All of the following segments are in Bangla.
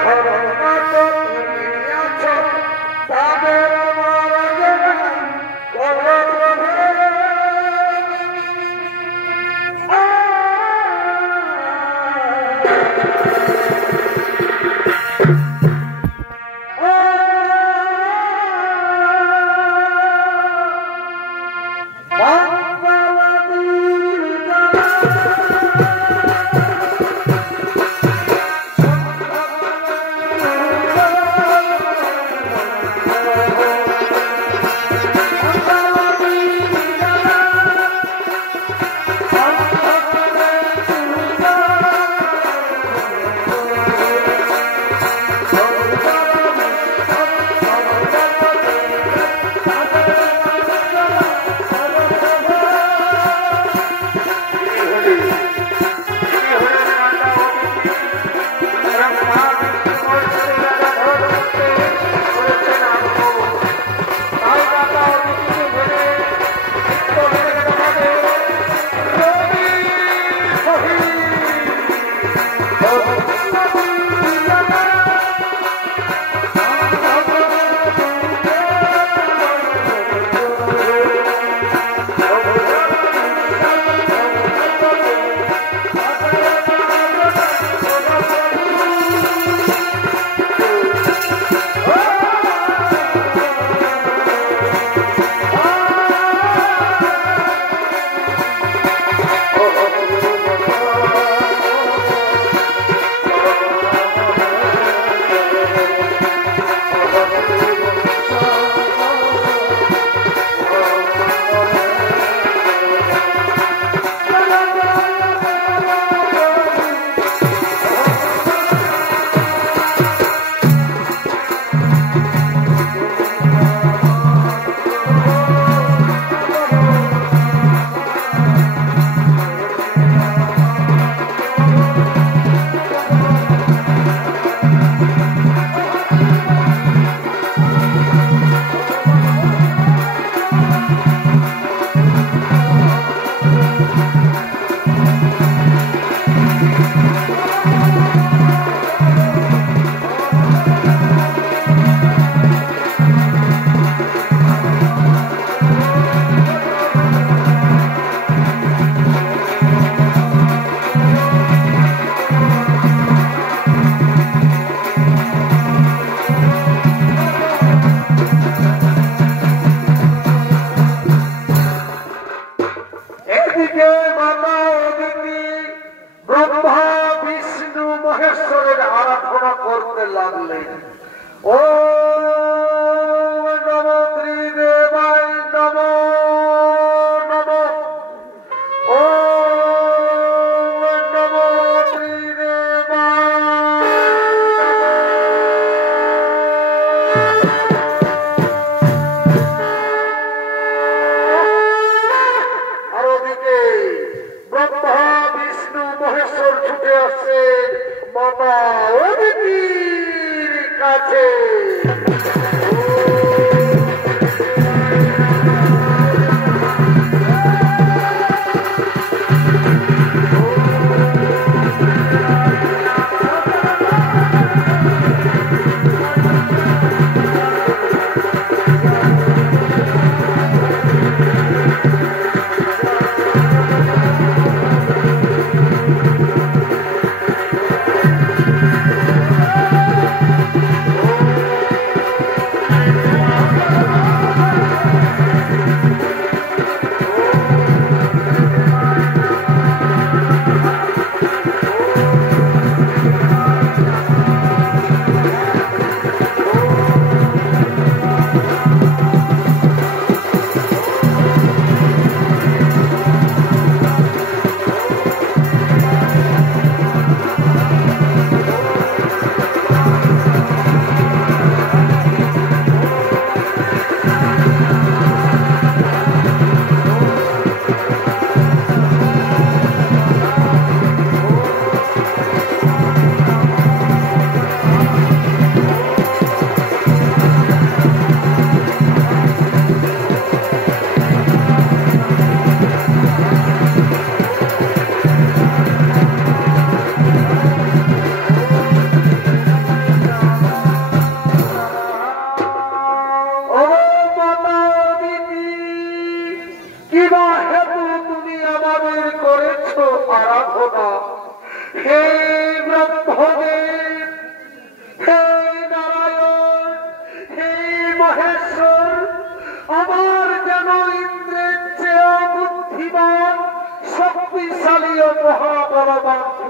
ধর্মত তুমি আছো তাদের মারা গেলাম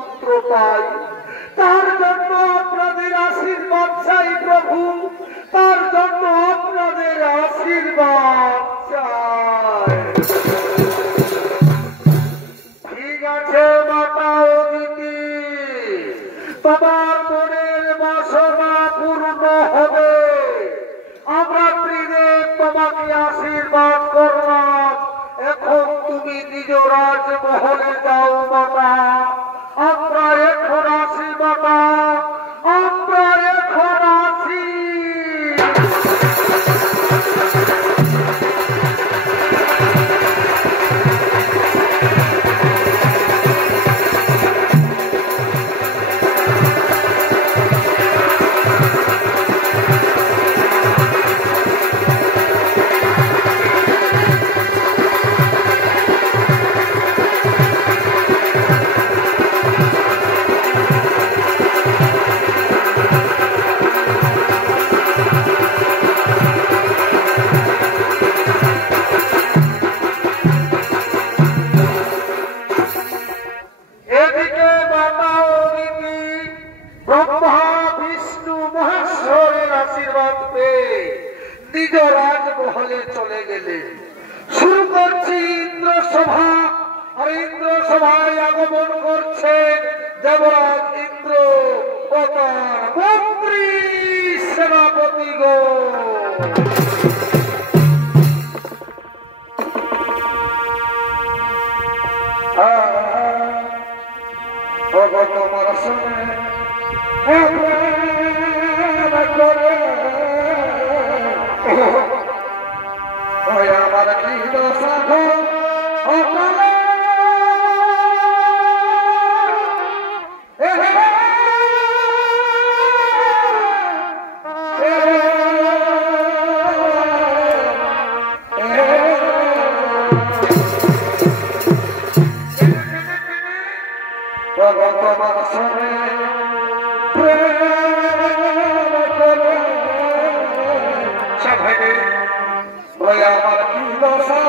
পুত্র পাই, তার জন্য আপনাদের আশীর্বাদ চাই প্রভু, তার জন্য আপনাদের আশীর্বাদ চাই। ঠিক আছে মাতা অদিতি, তোমার মনের বাসনা পূর্ণ হবে। আমরা ত্রিদেব তোমাকে আশীর্বাদ করলাম। এখন তুমি নিজ রাজমহলে যাও মাতা, আমরা এখন আসি মাতা, আমরা এখন আসি। নিজ রাজমহলে চলে গেলে শুরু করছি ইন্দ্র সভা। আর ইন্দ্র সভায় আগমন করছে দেবরাজ ইন্দ্র ও তার মন্ত্রী সেনাপতিগণ। তোমার সঙ্গে আমার কি দশা তোমার সঙ্গে আমার কি দশা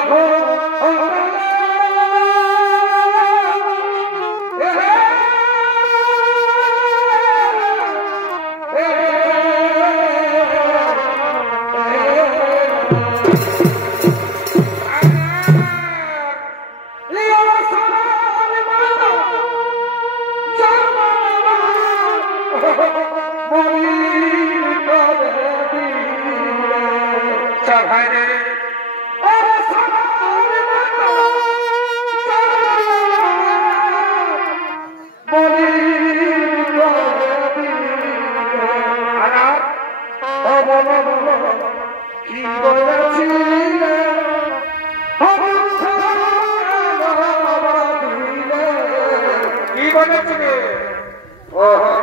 Oh,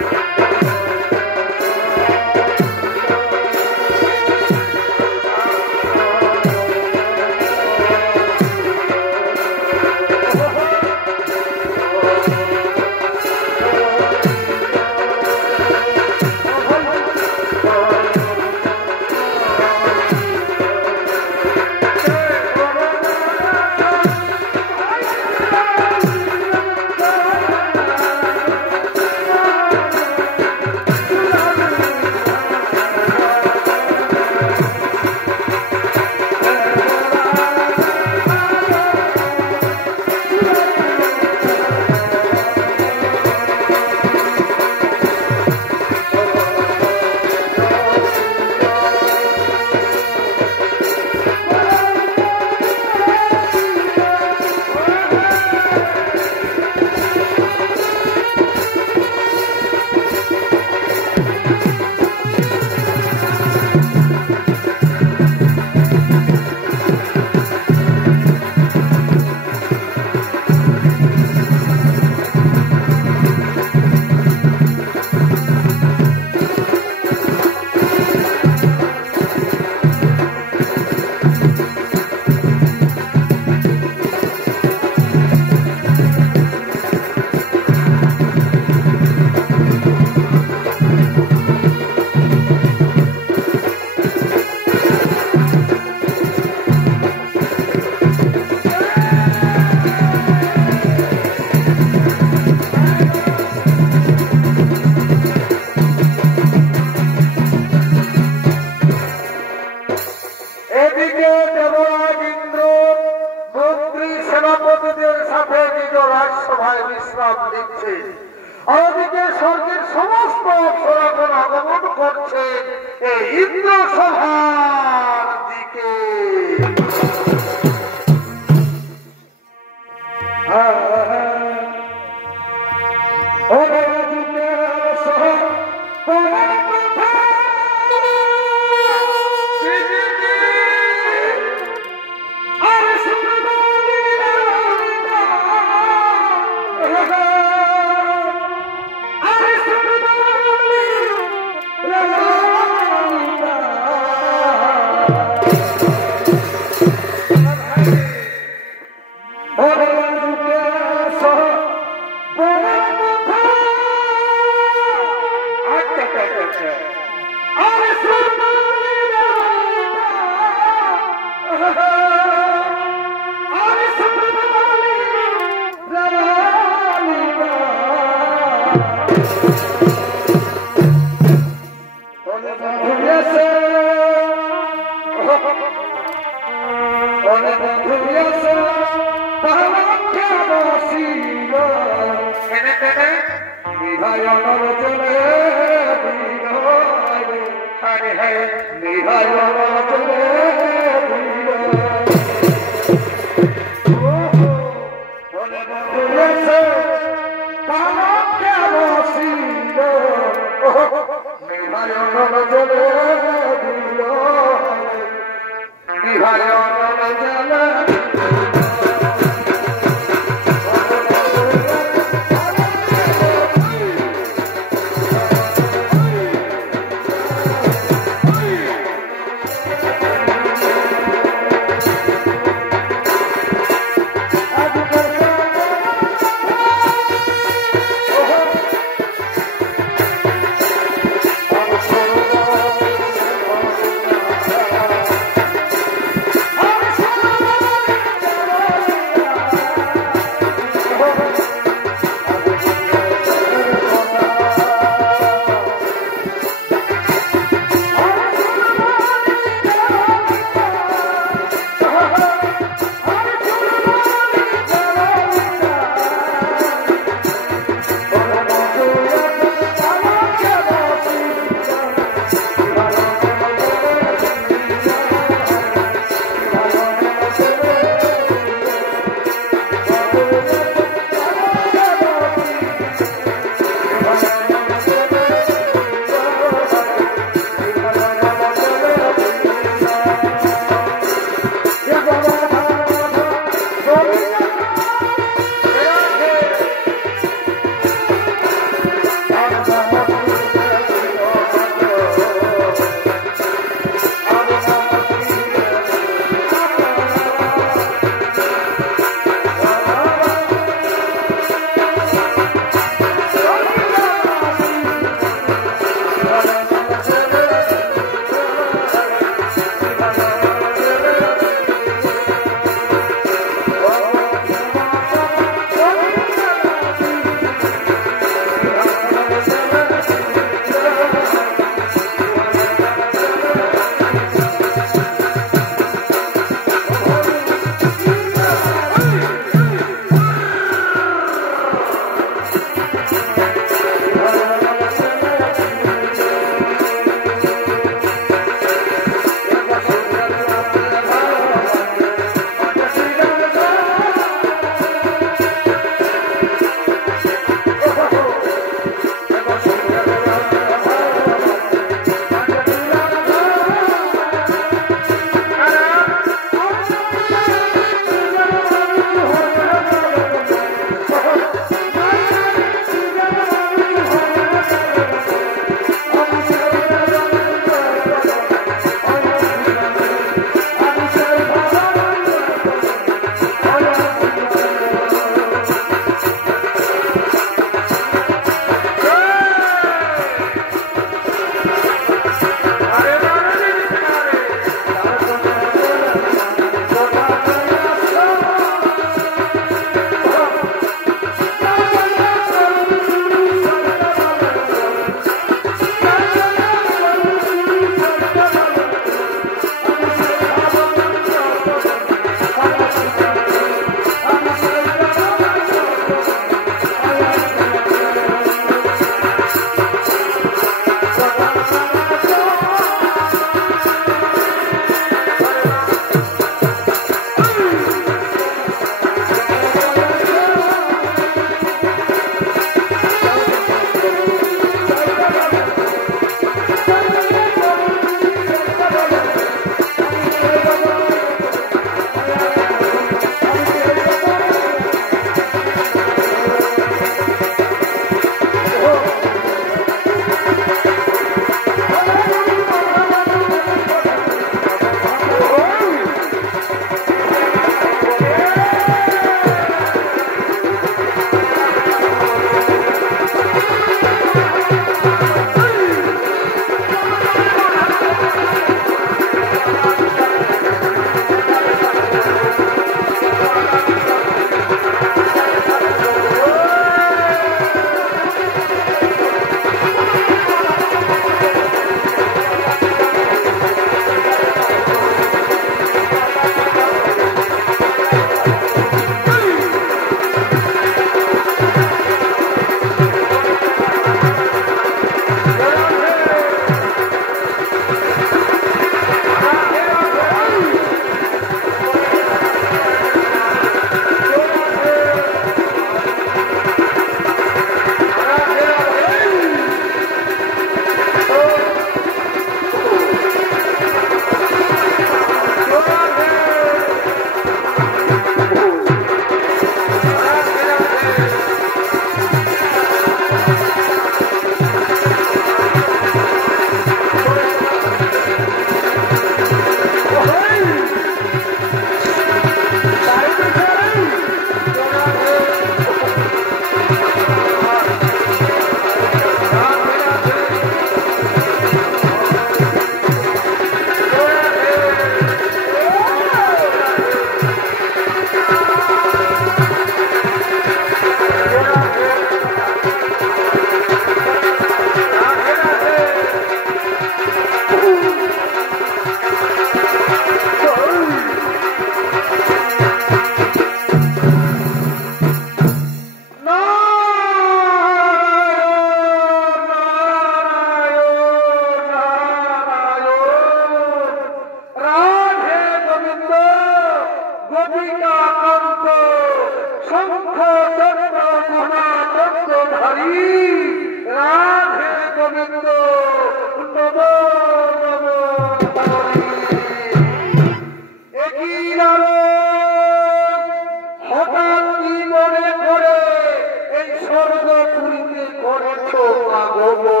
বলো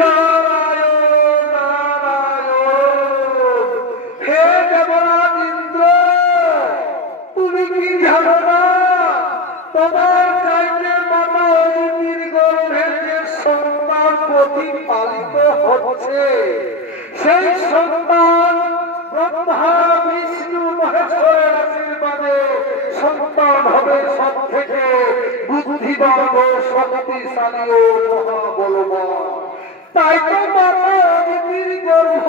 নারায়ণ নারায়ণ। হে দেবরাজ ইন্দ্র, তুমি কি জানো না তোমার চাইতে মাতা অদিতির গর্ভে যে সন্তান প্রতিপালিত হচ্ছে, সেই সন্তান ব্রহ্মা বিষ্ণু মহেশ্বরের আশীর্বাদে সন্তান হবে সব থেকে বুদ্ধিমান ও শক্তিশালী ও মহাবলবান। তাই তো মাতা অদিতির গর্ভ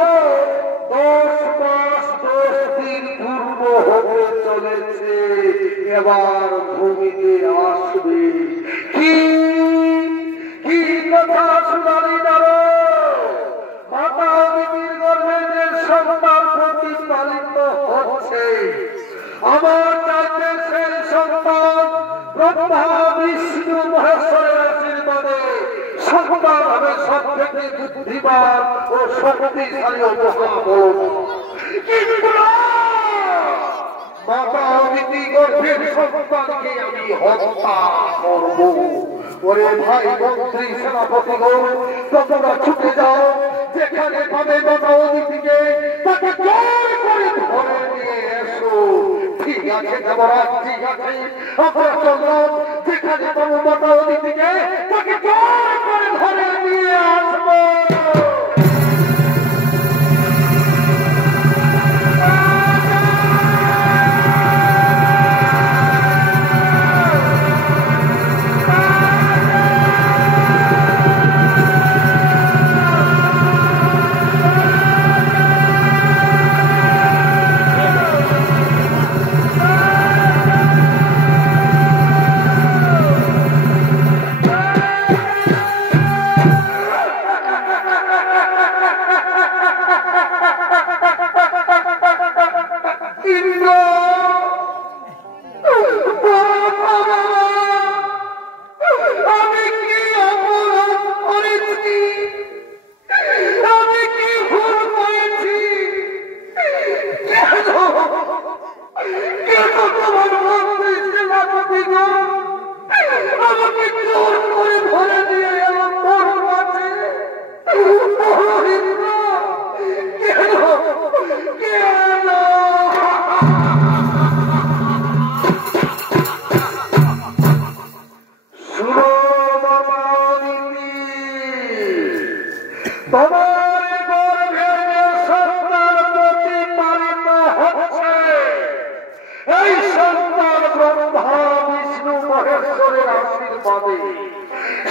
10 মাস 10 দিন পূর্ণ হতে চলেছে, এবার ভূমিতে আসবে। কি কি কথা শুনালি দাঁড়ো, মাতা অদিতির গর্ভে যে সন্তান প্রতিপালিত হচ্ছে, আমার চাইতে সেই সন্তান ব্রহ্মা বিষ্ণু মহেশ্বরের আশীর্বাদে সন্তান হবে সব থেকে বুদ্ধিমান ও শক্তিশালী ও মহাবলবান। কিন্তু মাতা অদিতি গর্ভের সন্তানকে আমি হত্যা করব। ওরে ভাই মন্ত্রী সেনাপতিগণ, তোমরা ছুটে যাও, যেখানে পাবে মাতা অদিতিকে তাকে জোর করে ধরে নিয়ে এসো। ঠিক আছে দেবরাজ, ঠিক আছে, আমরা চললাম, যেখানে পাবো মাতা অদিতিকে তাকে জোর করে ধরে নিয়ে আসবো।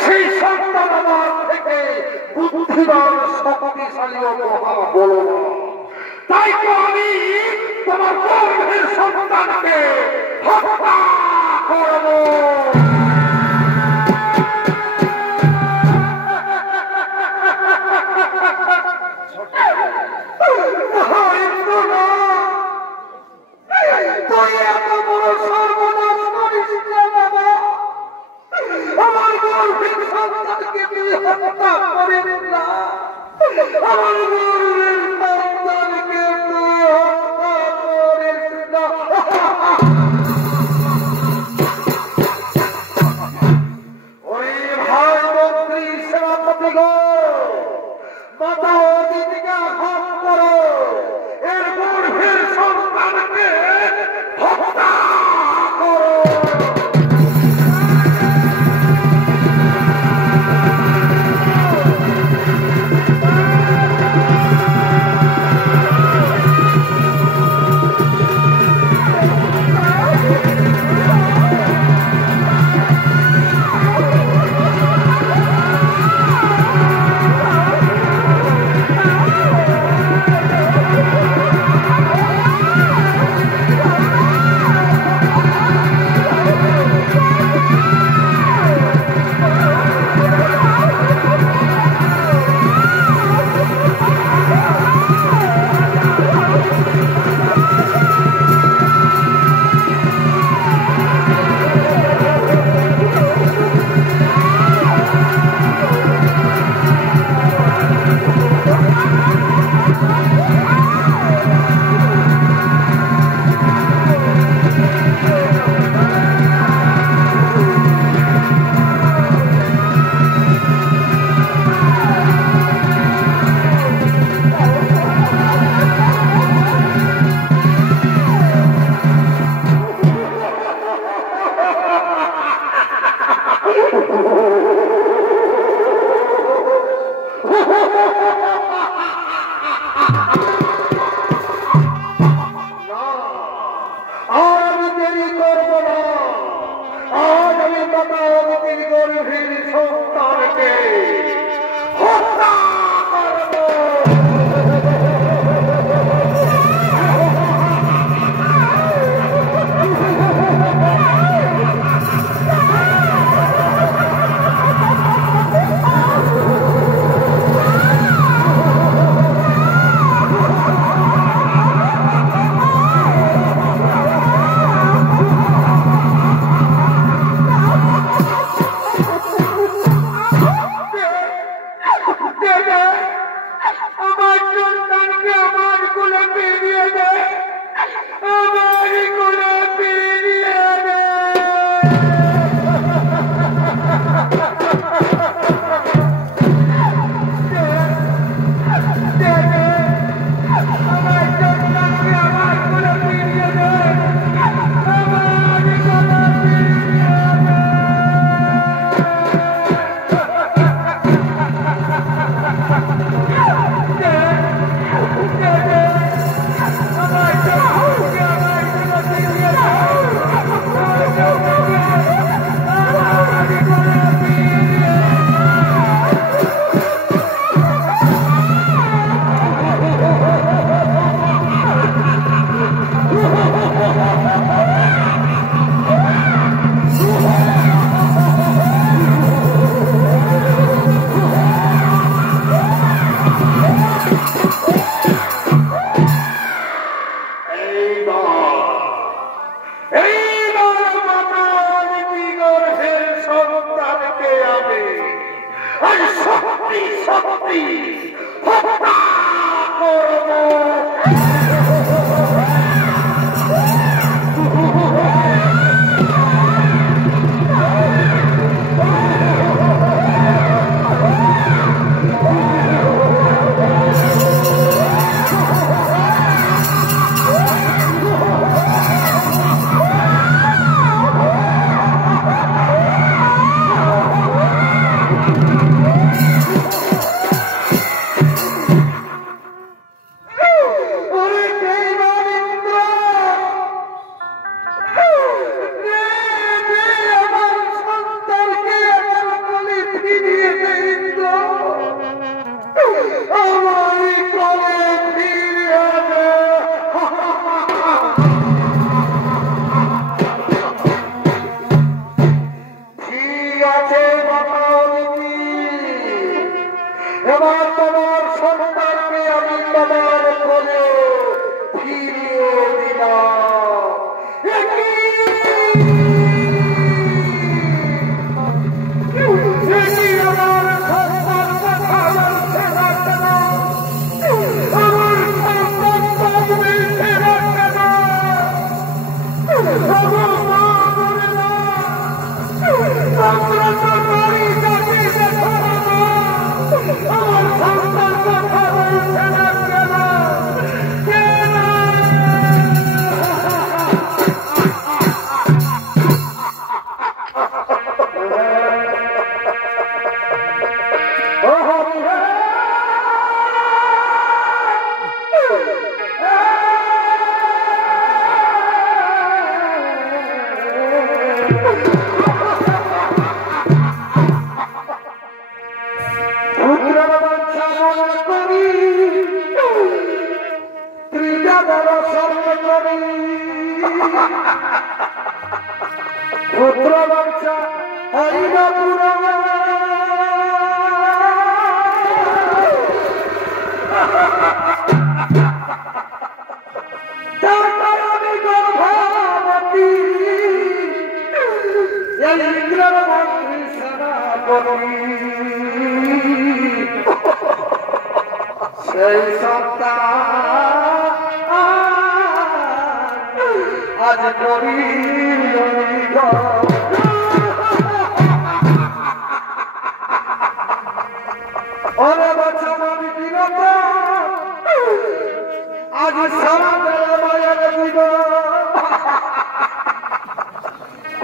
সেই সন্তান আমার থেকে বুদ্ধিমান শক্তিশালী ও মহাবলবান। তাই তো আমি তোমার গর্ভের সন্তানকে হত্যা করব। তুই এত বড় সর্বনাশ করিস না বাবা, আমার গর্ভের সন্তানকে তুই হত্যা করিস না, আমার গর্ভের সন্তানকে তুই হত্যা করিস না। ওরে ভাই মন্ত্রী সেনাপতিগণ, মাতা অদিতিকে আঘাত করো, এর গর্ভের সন্তানকে হত্যা করো।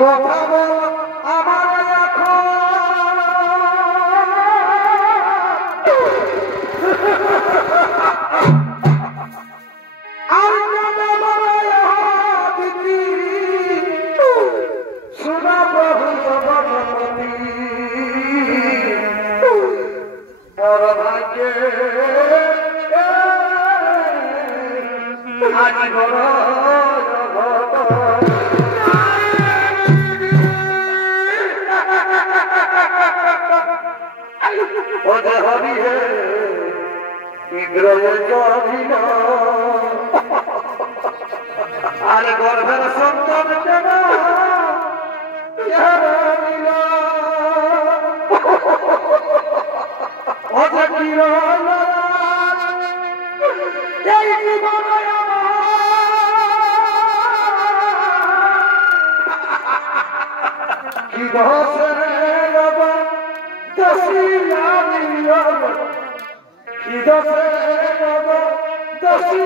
কথা বল আমার এখন আজি বড় ওজে হবি হে বিগ্রহে জবিন আর গর্ভের সন্তান কেন ওজে কি কি দোষে কি দোষে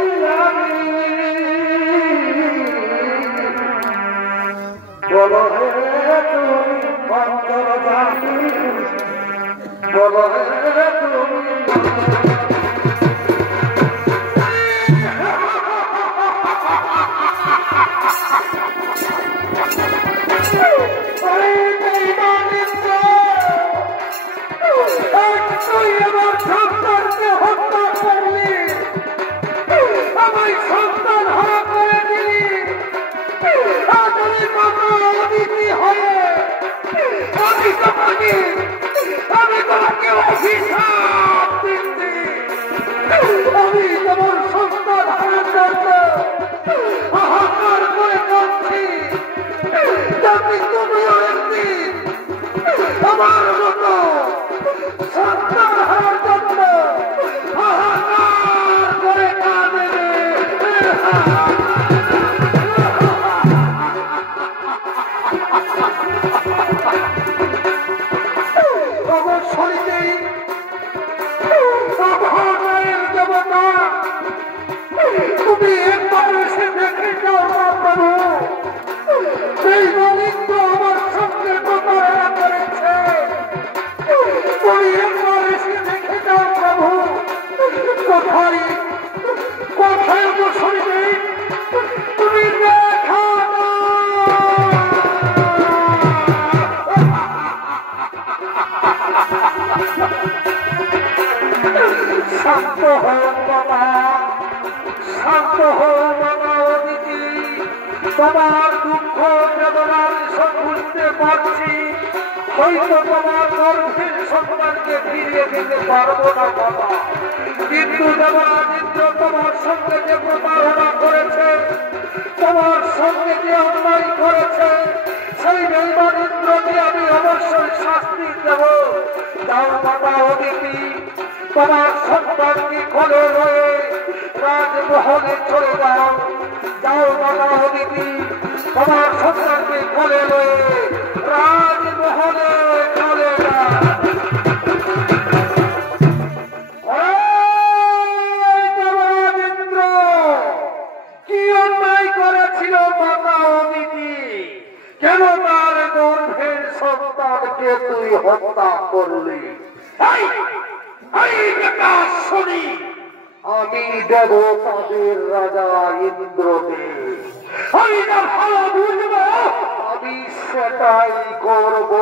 বলো হে তুমি অন্তর জানি বলো হে তুমি আমি তোমাকে অভিশাপ দিচ্ছি আমি তোমার সন্তান হারার জন্য হাহাকার করে কাঁদছি যাতে তুমিও একদিন আমার মতো সন্তান হারার জন্য হাহাকার করে কাঁদবে তুমি একবার এসে দেখে যাও না প্রভু সেই মালিক আমার সঙ্গে প্রতারণা করেছে তুমি একবার এসে দেখে যাও প্রভু কোথায় কোথায় বসে নেই তুমি দেখা শান্ত হও বাবা শান্ত হও বাবা অদিতি তোমার দুঃখ বেদনার সব বুঝতে পারছি হয়তো তোমার গর্ভের সন্তানকে ফিরিয়ে দিতে পারবো না বাবা কিন্তু দেবরাজিন্দ্র তোমার সঙ্গে যে প্রতারণা করেছে তোমার সঙ্গে যে অন্যায় করেছে সেই দেবরাজিন্দ্রকে আমি অবশ্যই শাস্তি দেব যাও বাবা অদিতি তোমার সন্তানকে কোলে রয়ে রাজমহলে চলে যাও যাও বাবা অদিতি তোমার সন্তানকে কোলে রয়ে রাজমহলে চলে যাও দেবরাজেন্দ্র কি অন্যায় করেছিল মাতা অদিতি কেন তার গর্ভের সন্তানকে তুই হত্যা করলি আমি দেব তাদের রাজা ইন্দ্রদেব আমি না ভালো বুঝবো আমি সেটাই করব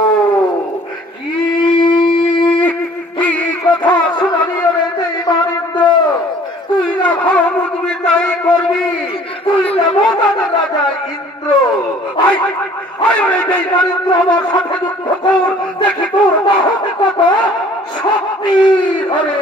কি কি কথা শোনালি রে দেবানিন্দ্র তুই না ভালো বুঝবি তাই করবি তুই না তাদের রাজা ইন্দ্র দেবানিন্দ্র আমার সাথে যুদ্ধ কর দেখি তোর বাহতে কত শক্তি ধরে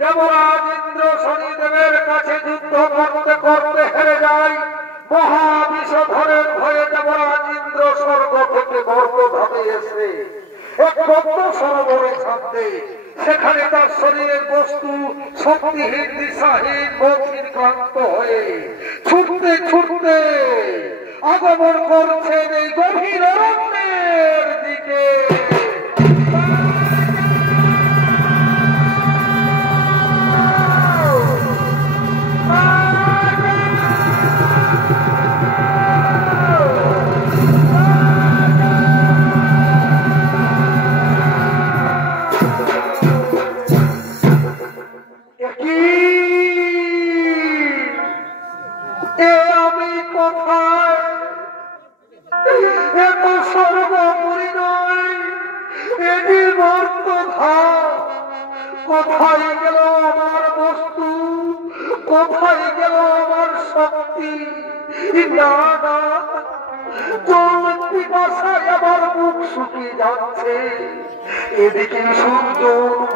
দেবরাজেন্দ্র শনিদেবের কাছে যুদ্ধ করতে করতে হেরে যায় মহাবিষধরের ভয়ে দেবরাজেন্দ্র স্বর্গ থেকে মর্তধামে এসে এক পদ্ম সরোবরে ছাড়তে সেখানে তার শরীরের বস্তু শক্তিহীন দিশাহীন মনহীন ক্লান্ত হয়ে ছুটতে ছুটতে আগমন করছেন এই গভীর অরণ্যের দিকে। কোথায় গেল আমার বস্তু, কোথায় গেল আমার শক্তি? না না, চলতি বাসায় আমার মুখ শুকিয়ে যাচ্ছে, এদিকে সূর্য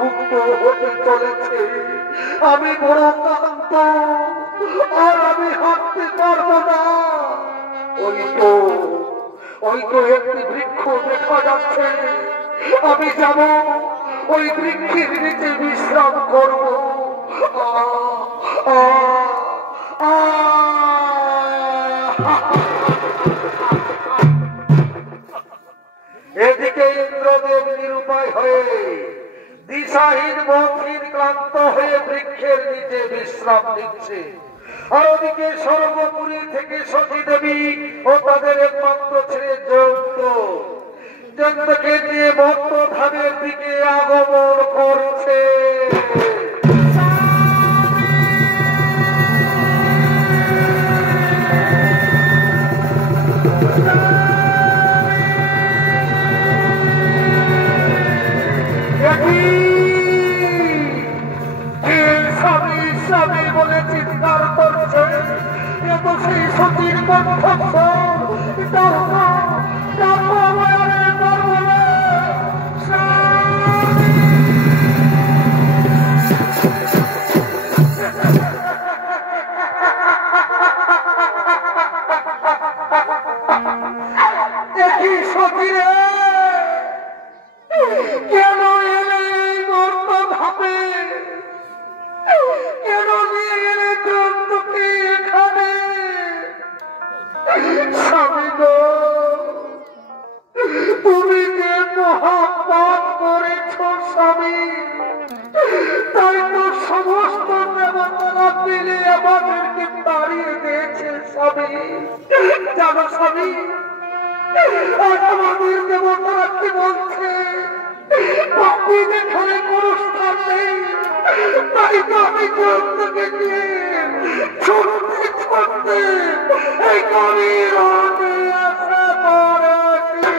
মুক্ত হতে চলেছে, আমি বড় ক্লান্ত, আর আমি হাঁটতে পারবো না। ওই তো একটি বৃক্ষ দেখা যাচ্ছে, আমি যাব ওই বৃক্ষের নিচে বিশ্রাম করব। এদিকে ইন্দ্রদেব নিরুপায় হয়ে দিশাহীন মনহীন ক্লান্ত হয়ে বৃক্ষের নিচে বিশ্রাম নিচ্ছে, আর ওদিকে সর্বপুরী থেকে সতী দেবী ও তাদের একমাত্র ছেলে জয়ন্তকে নিয়ে মর্তধামের দিকে আগমন করছে। স্বামী বলে চিৎকার করছে, এ তো সেই সতীর কণ্ঠস্বর। কেন এলে এই মর্ত ভাবে, কেন নিয়ে এলে জন্তুকে এখানে? স্বামী গো, তুমি যে মহাপাপ করেছ স্বামী, তাই তো সমস্ত দেবতারা মিলে আমাদেরকে তাড়িয়ে দিয়েছে স্বামী। জানো স্বামী, আমাদের দেবতারা কি বলছে? পাপি যেখানে কোনো স্থান নেই, তাই তো আমি জন্তুকে নিয়ে ছুটতে ছুটতে এই গভীর অরণ্যে এসে পড়েছি।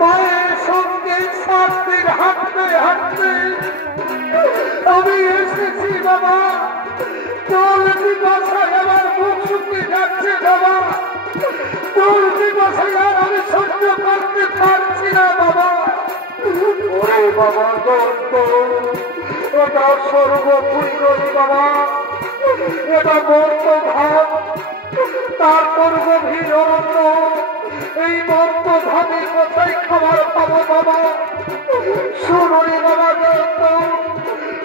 মায়ের সঙ্গে সাতদিন হাঁটতে হাঁটতে আমি এসেছি বাবা। চলতি বাসায় আমার মুখ শুকিয়ে যাচ্ছে বাবা, চলতি বাসায় আর আমি সহ্য করতে পারছি না বাবা। ওরে বাবা দন্ত, এটা সর্বপুরী নদী বাবা, এটা মর্ত ভাব, তারপর গভীর অরণ্য, এই মর্ত ভাবে কোথায় খাবার পাবো বাবা? শুনুনি বাবা,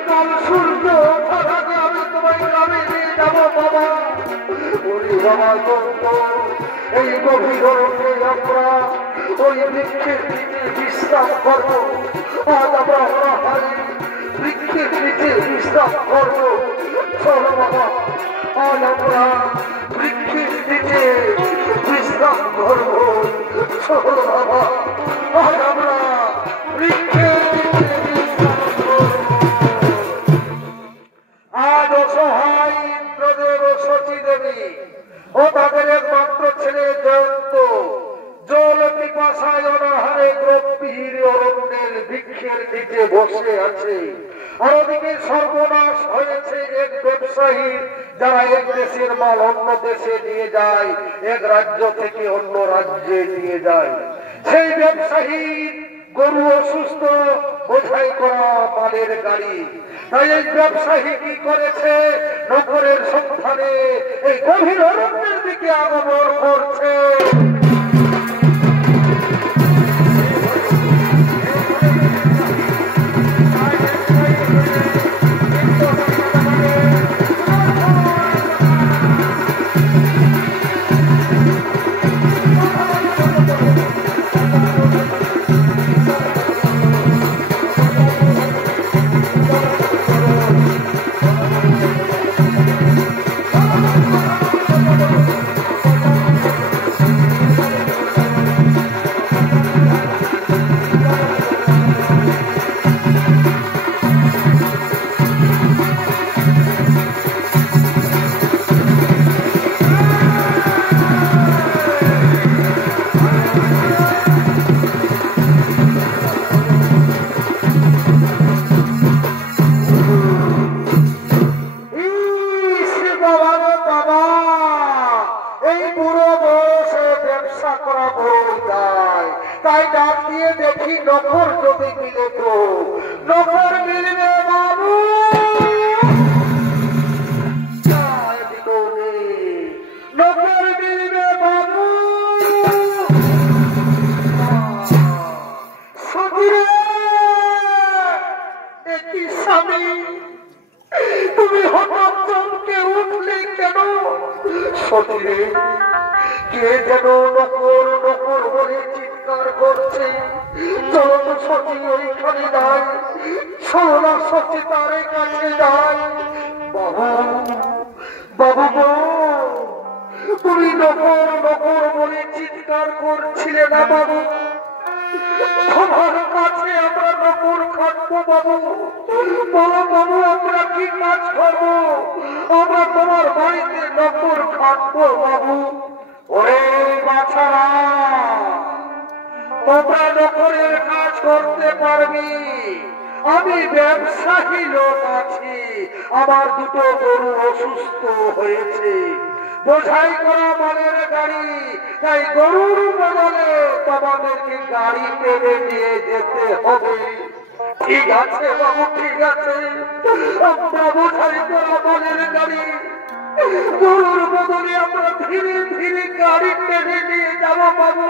কাল সূর্য ওঠার আগে আমি তোমার গ্রামে নিয়ে যাবো বাবা। ওরে বাবা এই গভীর রোদে আমরা ওই বৃক্ষের নিচে বিশ্রাম করবো। আজ আমরা অনাহারে বৃক্ষের নিচে বিশ্রাম করবো। চলো বাবা, আজ আমরা বৃক্ষের নিচে বিশ্রাম করবো। চলো বাবা, আজ আমরা বৃক্ষের নিচে বিশ্রাম করবো। আজ অসহায় ইন্দ্রদেব ও শচী দেবী ও তাদের একমাত্র ছেলে জয়ন্ত জল পিপাসায় অনাহারে গভীর অরণ্যের বৃক্ষের নিচে বসে আছে। আর ওদিকে সর্বনাশ হয়েছে এক ব্যবসায়ী, যারা এক দেশের মাল অন্য দেশে নিয়ে যায়, এক রাজ্য থেকে অন্য রাজ্যে নিয়ে যায়। সেই ব্যবসায়ী গরু অসুস্থ, বোঝাই করা মালের গাড়ি। তাই এই ব্যবসায়ী কি করেছে, নগরের সন্ধানে এই গভীর অরণ্যের দিকে আগমন করছে। তাই ডাক দিয়ে দেখি নখর যদি মিলে তো নখর মিলবে বাবু। নখর মিলবে বাবু। একই স্বামী, তুমি হঠাৎ চমকে উঠলে কেন? সতীরে কে যেন নকর নকর বলে চিৎকার করছে। চলো তো সতী ওইখানে যাই, চলো সতী তার কাছে যাই। বাবু বাবু গো, তুমি নকর নকর বলে চিৎকার করছিলে না বাবু? তোমার কাছে আমরা নকর খাটবো বাবু। বলো বাবু, আমরা কি কাজ করবো? আমরা তোমার বাড়িতে নকর খাটবো বাবু। ওরে বাছারা, তোমরা নকরের কাজ করতে পারবি, আমি ব্যবসায়ী লোক আছি। আমার দুটো গরু অসুস্থ হয়েছে, বোঝাই করা মালের গাড়ি, তাই গরুর বদলে তোমাদেরকে গাড়ি টেনে নিয়ে যেতে হবে। ঠিক আছে বাবু, ঠিক আছে, আমরা বোঝাই করা মালের গাড়ি, গরুর বদলে আমরা ধীরে ধীরে গাড়ি টেনে নিয়ে যাবো বাবু।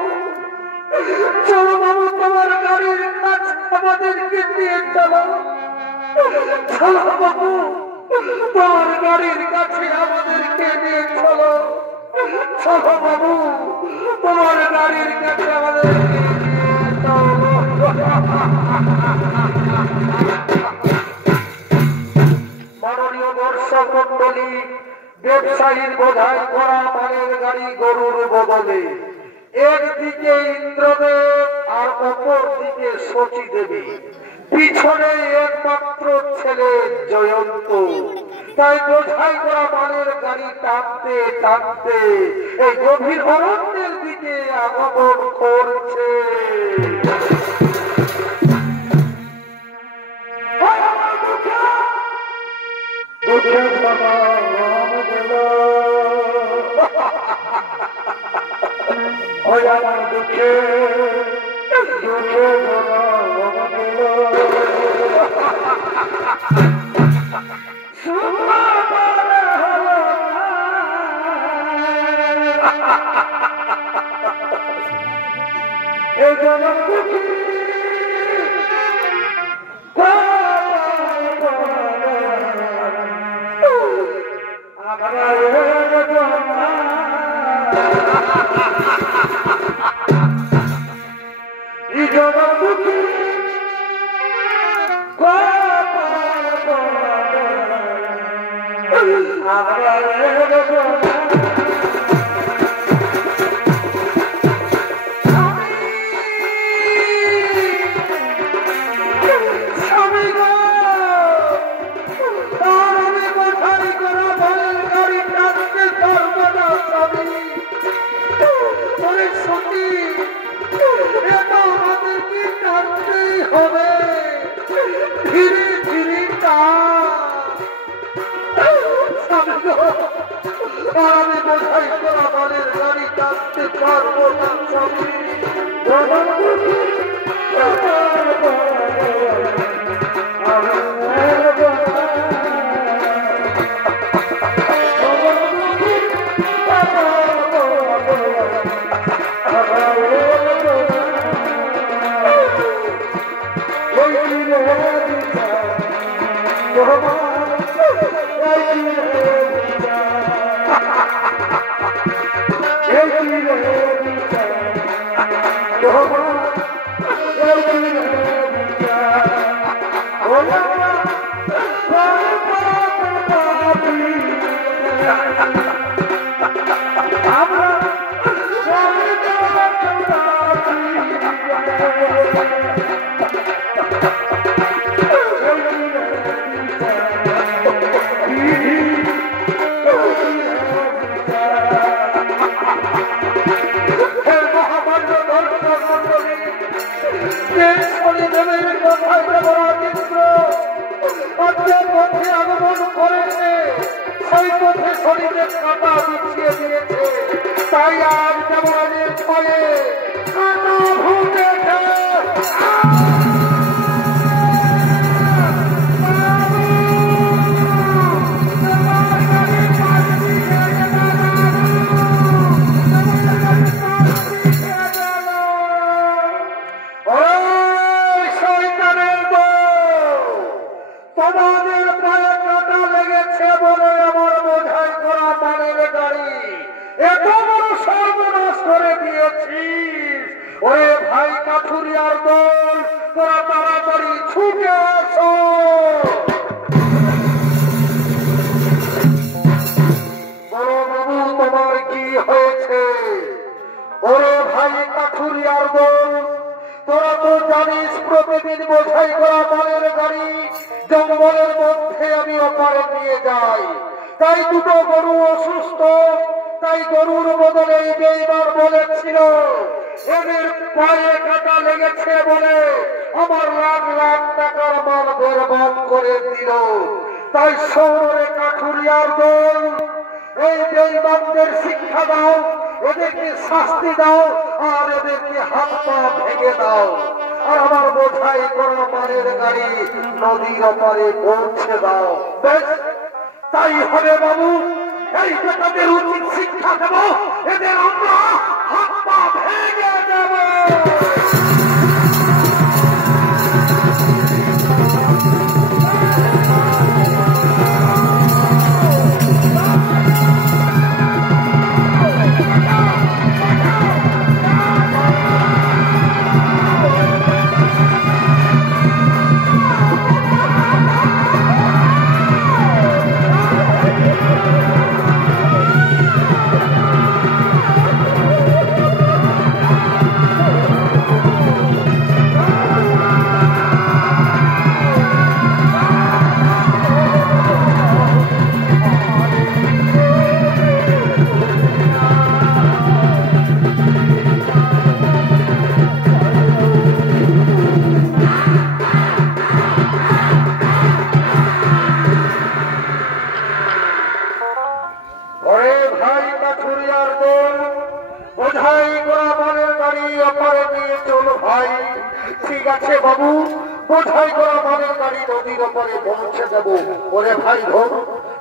চলো বাবু, তোমার গাড়ির কাজ আমাদেরকে দিয়ে চলো। চলো বাবু, তোমার গাড়ির কাছে আমাদেরকে নিয়ে চলো। চলো বাবু, তোমার গাড়ির কাছে আমাদেরকে নিয়ে চলো। মাননীয় দর্শক মন্ডলী, ব্যবসায়ীর বোঝাই করা মালের গাড়ি গরুর বদলে একদিকে ইন্দ্রদেব আর অপর দিকে শচী দেবী, পিছনে একমাত্র ছেলে জয়ন্ত। তাই বোঝাই করা মালের গাড়ি টানতে টানতে এই গভীর অরণ্যের দিকে আগমন করছে। আমার দুঃখে দুঃখে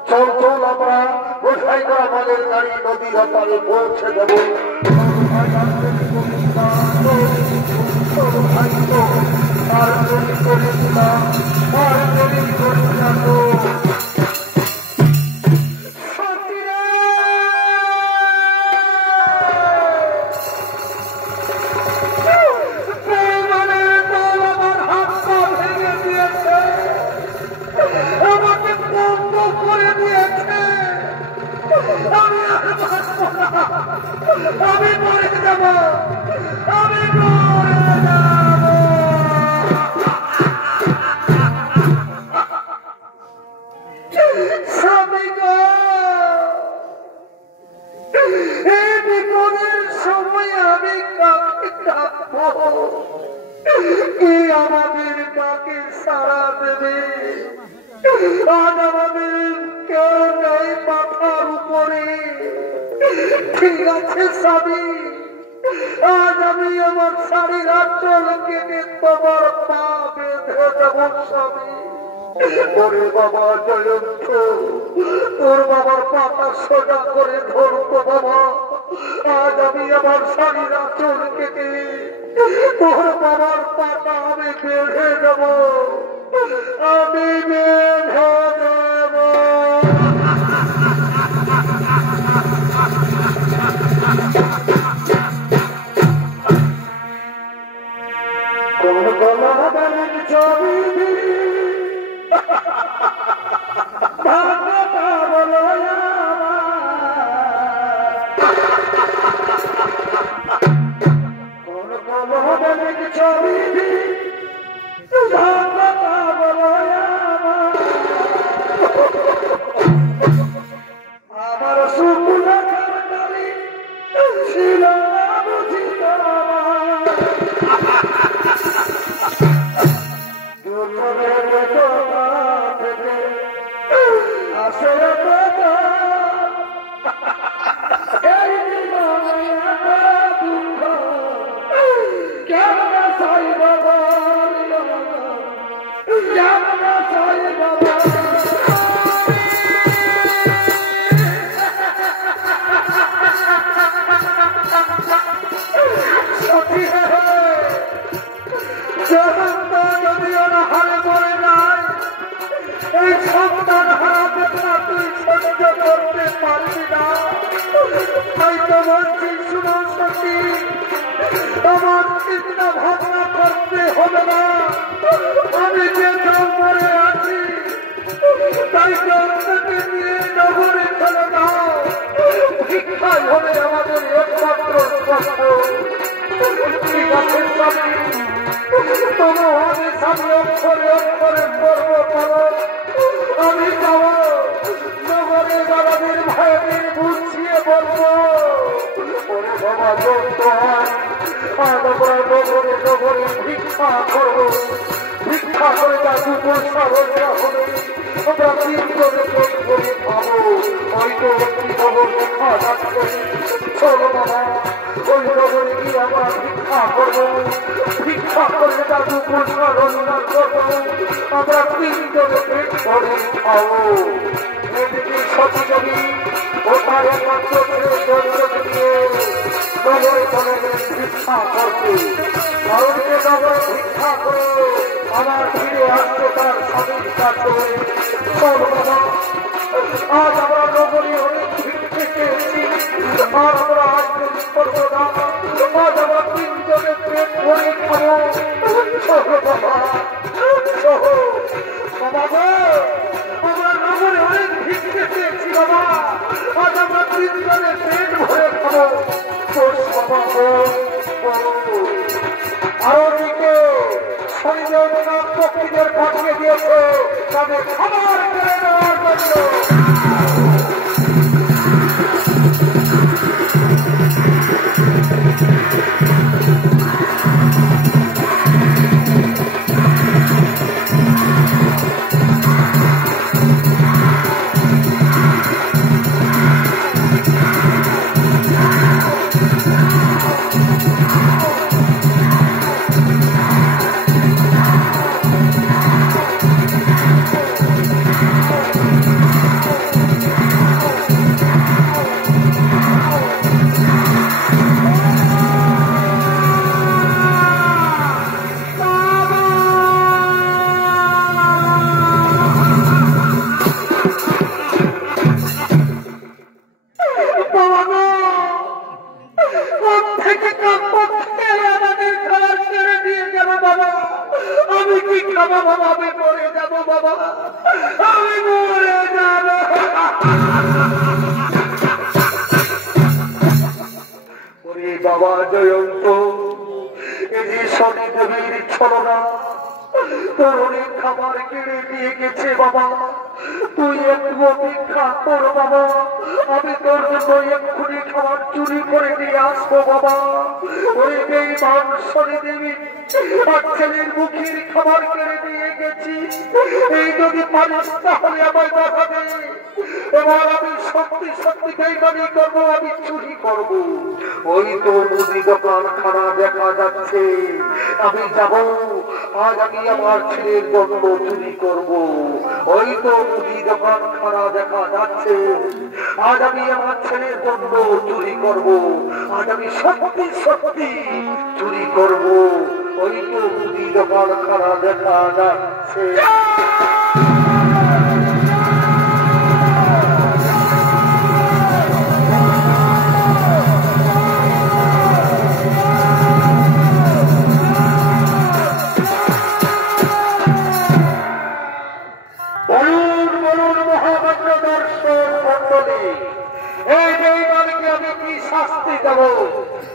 চল চল আমরা বোঝাই করা মালের গাড়ি নদীর পারে পৌঁছে দেবো। ভাগ্য আর দেরি করিস না, আর দেরি করিস না তো। আমি মরে যাব, আমি মরে যাব। স্বামী গো, এই বিপদের সময় আমি কাকে ডাকবো? কি আমাদের কাকে সাড়া দেবে? আজ আমাদের কেউ নেই মাথার উপরে। ঠিক আছে স্বামী, আজ আমি আমার শাড়ির আঁচল কেটে তোমার পা বেঁধে দেব স্বামী। ওরে বাবা জয়ন্ত, তোর বাবার পাতা সোজা করে ধরতো বাবা। আজ আমি আমার শাড়ির আঁচল কেটে তোর বাবার পাতা আমি বেঁধে দেব, আমি বেঁধে দেব। কোন গলার ছবি ভাগটা বলো কোন গলার ছবি ভাগটা বলো আমার সুকুলা কারণে ছিল না বুঝিত এই সন্তান হারাতে তুই সহ্য করতে পারবি না। তাই তো বলছি শুনো সত্যি, তোমার চিন্তা ভাবনা করতে হবে না। আমি যে জন্মরে আছি তাই জন্মকে নিয়ে নগরে চলে যাও। শিক্ষাই হবে আমাদের একমাত্র কষ্ট। ঠিক আছে স্বামী, তোমার আমি স্বামী অক্ষরে অক্ষরে করব করো। আমি যাব নগরে বাবাদের ভাইদের বুঝিয়ে বলবো, ওরে বাবা যত হয় আমরা নগরে নগরে ভিক্ষা করবো। ভিক্ষা করে তা দু পয়সা রোজগার হবে, আমরা তিন করে পেট করে খাবো। হয়তো একটি খবর দেখা যাচ্ছে, চলো বাবা ওই নগরে গিয়ে আমরা ভিক্ষা করবো। ভিক্ষা করে তা দু পয়সা রোজগার করবো, আমরা তিন করে পেট করে খাবো। এদিকে সতী ওখানে একমাত্র জনকে নিয়ে নগরে চলে গেলেন ভিক্ষা করতে। কারণ যে নগরে ভিক্ষা করে আবার ফিরে আসছে তার স্বামীর কাছে। চল বাবা, আজ আমরা নগরে অনেক ভিক্ষে পেয়েছি, আর আমরা আজ করবো না। আজ আমরা তিনজনে পেট ভরে খাবো। সহ বাবা, সহ বাবা গো, আমরা নগরে অনেক ভিক্ষে পেয়েছি বাবা। আজ আমরা তিনজনে পেট ভরে খাবো। বাবা গো, আর ওদিকে সৈন্যরা পক্ষীদের পাঠিয়ে দিয়েছে তাদের খাবার করে দেওয়ার জন্য। থেকে আমাদের খাবার কেড়ে দিয়ে গেল বাবা। আমি কি খাবো বাবা? আমি মরে যাবো বাবা, আমি মরে যাবো। ওরে বাবা জয়ন্ত, এই যে শনি দেবীর ছলনা, তোর অনেক খাবার কেড়ে নিয়ে গেছে বাবা। তুই একটু অপেক্ষা কর বাবা, আমি তোর জন্য এক্ষুনি খাবার চুরি করে নিয়ে আসবো বাবা। ওই বেঈমান শনি দেবী আর ছেলের মুখের খাবার কেড়ে নিয়ে গেছি। এই যদি পারিস তাহলে আমায় দেখা দে। এবার আমি সত্যি সত্যি বেঈমানি করবো, আমি চুরি করবো। ওই তো মুদি দোকান খানা দেখা যাচ্ছে, আমি যাব। আজ আমি আমার ছেলের জন্য চুরি করব। ওই তো মুদি দোকান খানা দেখা যাচ্ছে, আজ আমি আমার ছেলের জন্য চুরি করব। আজ আমি সত্যি সত্যি চুরি করব। ওই তো মুদি দোকান খানা দেখা যাচ্ছে।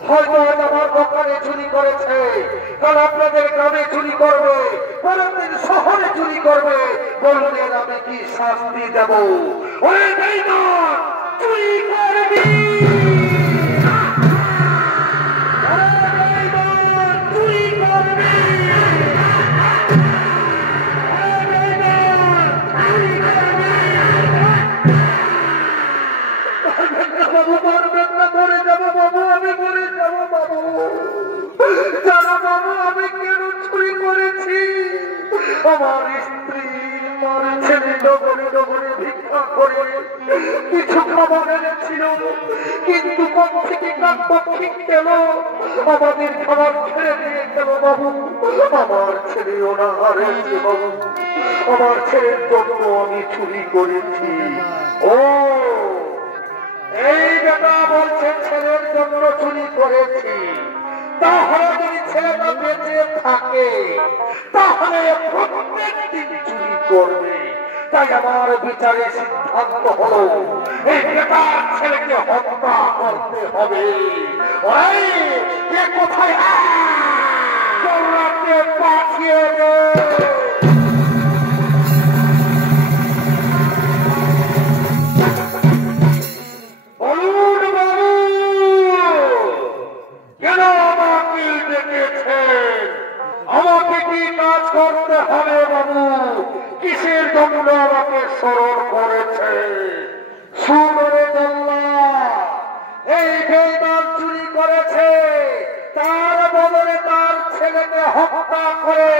হয়তো আমার দোকানে চুরি করেছে, কাল আপনাদের গ্রামে চুরি করবে, পরের দিন শহরে চুরি করবে। বললেন আমি কি শাস্তি দেব? ওই বেঈমান চুরি করবি, চুরি করবি। বাবু মারবেন না, মরে যাবো বাবু, আমি মরে যাবো বাবু। জানো বাবু আমি কেন চুরি করেছি? আমার স্ত্রী মার ছেলে ডগরে ডগরে ভিক্ষা করে কিছু খাবার এনেছিল, কিন্তু কোন থেকে কাক পক্ষী গেল আমাদের খাবার ছেড়ে দিয়ে গেল বাবু। আমার ছেলে ওরা হারিয়েছে বাবু, আমার ছেলের জন্য আমি চুরি করেছি। ও এই বেটা বলছে ছেলের জন্য চুরি করেছি, তাহলে যদি ছেলেটা বেঁচে থাকে তাহলে প্রত্যেক দিন চুরি করবে। তাই আমার বিচারে সিদ্ধান্ত হলো এই বেটার ছেলেকে হত্যা করতে হবে। ওই কে কোথায় পাঠিয়ে দে। আমাকে কি কাজ করতে হবে বাবু? কিসের জন্য আমাকে স্মরণ করেছে? সুরে এই বেঈমান চুরি করেছে, তার বদলে তার ছেলেকে হত্যা করে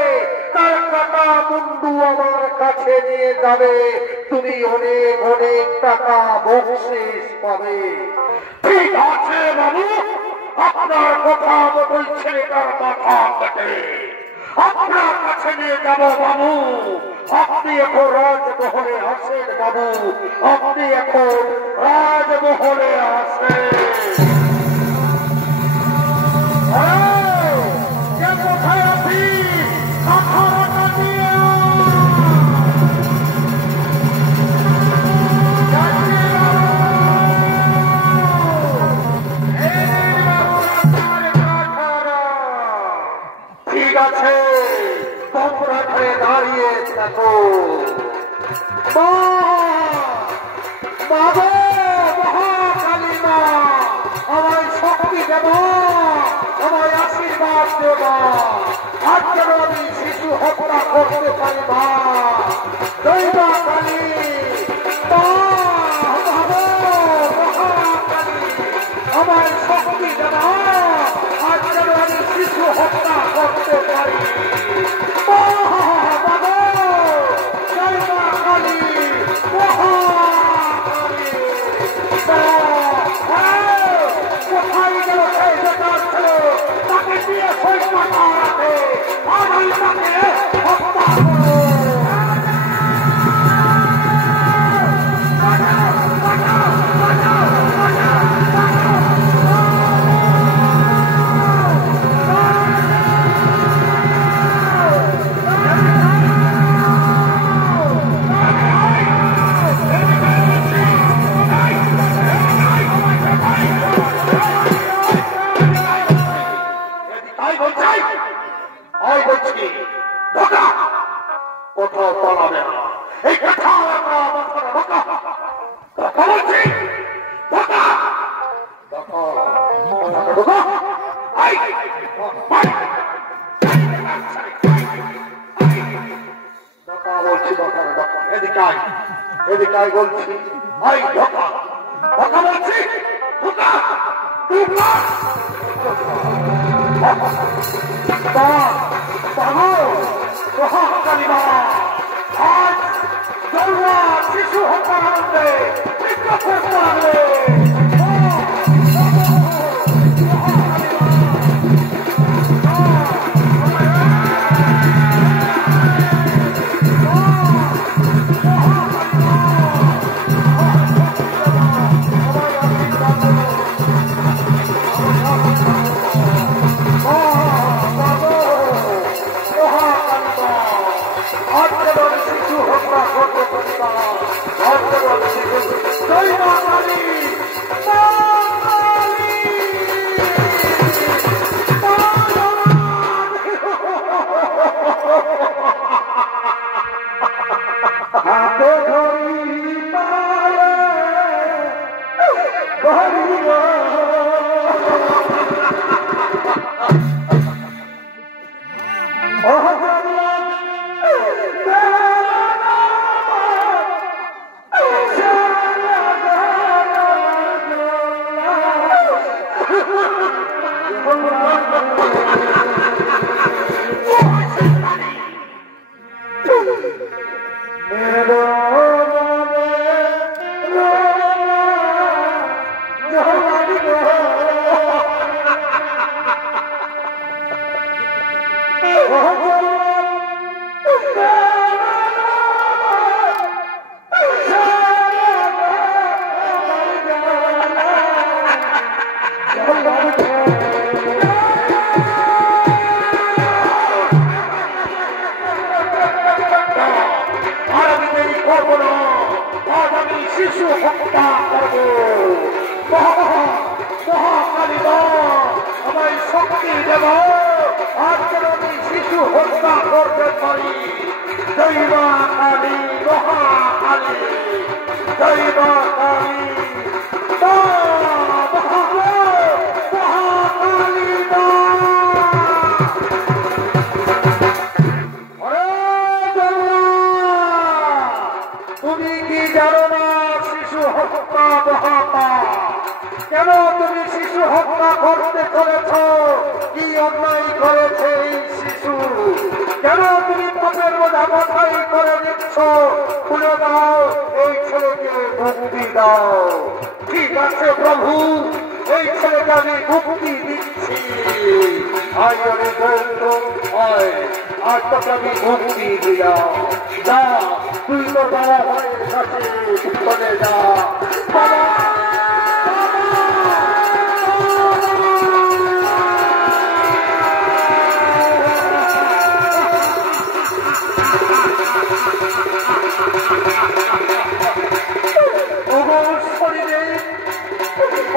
তার কাটা মুন্ডু আমার কাছে নিয়ে যাবে। তুমি অনেক অনেক টাকা বকশিশ পাবে। ঠিক আছে বাবু, আপনার কথা মতোই ছেলেটার মাথা কেটে আপনার কাছে নিয়ে যাব বাবু। আপনি এখন রাজমহলে আসেন বাবু, আপনি এখন রাজমহলে আসেন। কোথায় আছি? কথাটা দিয়ে ঠিক আছে, তোমরা ঘরে দাঁড়িয়ে থাকো। মহাকালী মা আমায় শক্তি দেব, আমায় আশীর্বাদ দেব। আজ যেন আমি শিশু হত্যা করতে পারি মা। জয় মা কালী, মহাকালী আমায় শক্তি দেব, আজ যেন আমি শিশু হত্যা করতে পারি। জয় মা কালী, কোথায় গেল সেই বেটার ছেলে? তাকে দিয়ে সৈন্য আছে, আমি তাকে হত্যা করবো। বলাবে না এই কথা বলছি এদিকাই বলছি আই ঢোকা কথা বলছি ঢোকা শিশু হত্যাকাণ্ডে শিশু হত্যা করব আমায় শক্তি দেব আর যেন আমি শিশু হত্যা করতে পারি দৈবা কালী মহাকালী দৈবা কালী কেন তুমি শিশু হত্যা করতে চলেছ কি অন্যায় করেছে এই শিশু কেন তুমি পাপের বোঝা মাথায় করে দিচ্ছ খুলে দাও এই ছেলেকে মুক্তি দাও ঠিক আছে প্রভু এই ছেলেকে আমি মুক্তি দিচ্ছি আজ তোকে আমি মুক্তি দিলাম যা তুই তো বাবা ভাইয়ের কাছে চলে যা বাবা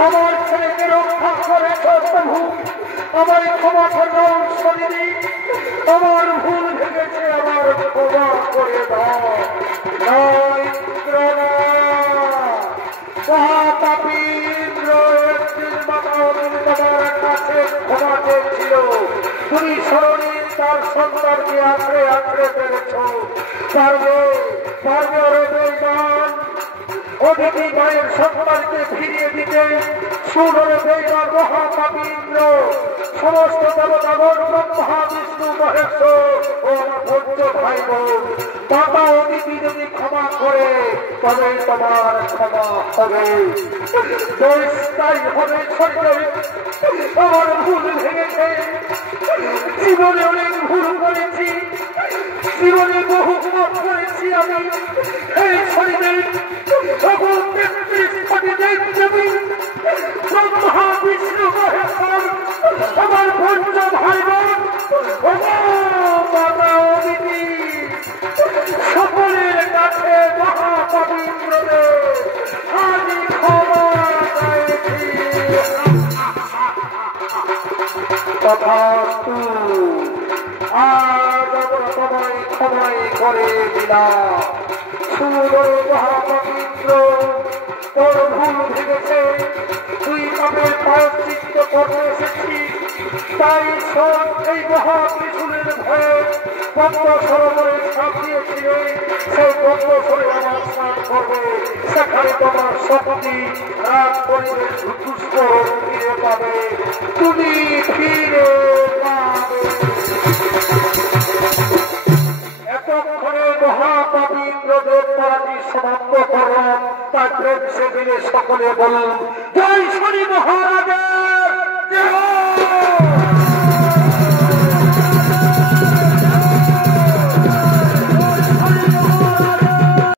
আমার ছেলেকে রক্ষা করেছ প্রভু আমায় ক্ষমা করো শরীরে আমার ভুল ভেঙেছে আমার ক্ষমা করে দাও মহাপাপীন্দ্র একদিন তোমার কাছে ক্ষমা চেয়েছিল তুমি শরীর তার সন্তানকে আঁকড়ে আঁকড়ে পেরেছ পারবে পারবে বেঈমান অতিথি মায়ের সন্তানকে ফিরিয়ে দিতে সুরে বেঈমান মহাপাপীন্দ্র সমস্ত দেবতাগণ ব্রহ্মা বিষ্ণু মহেশ্বর ও আমার ভোজ্য ভাই বোন মাতা অতিথি যদি ক্ষমা করে তবে তোমার ক্ষমা হবে তাই হবে আমার ভুল ভেঙেছে জীবনে অনেক ভুল করেছি জীবনে বহু পাপ করেছি আমি এই শরীরে সকল 33 কোটি দেবী ব্রহ্মা বিষ্ণু মহেশ্বর আমার ভোজ্য ভাই বোন মাতা অতিথি সকলের কাছে মহাপবিত্রদের আমি ক্ষমা চাইছি তথাস্তু আর আমরা তোমায় ক্ষমাই করে দিলাম। সুন্দর মহাপবিত্র তোর ভুল ভেঙেছে, তুই পাপের প্রায়শ্চিত্ত করতে এসেছি, তাই সব এই মহাত্রিশূলের ভয়ে পদ্ম সরোবরে সাপ দিয়েছিলে, সেই পদ্ম সরে আমার স্নান করবে, সেখানে তোমার শক্তি রাগ পরিবেশ দুষ্ট ফিরে পাবে, তুমি ফিরে পাবে। এতক্ষণে মহাপবিত্র দেবতারাটি সমাপ্ত করলাম, তার প্রেম সে দিনে সকলে বলুন জয় শনি মহা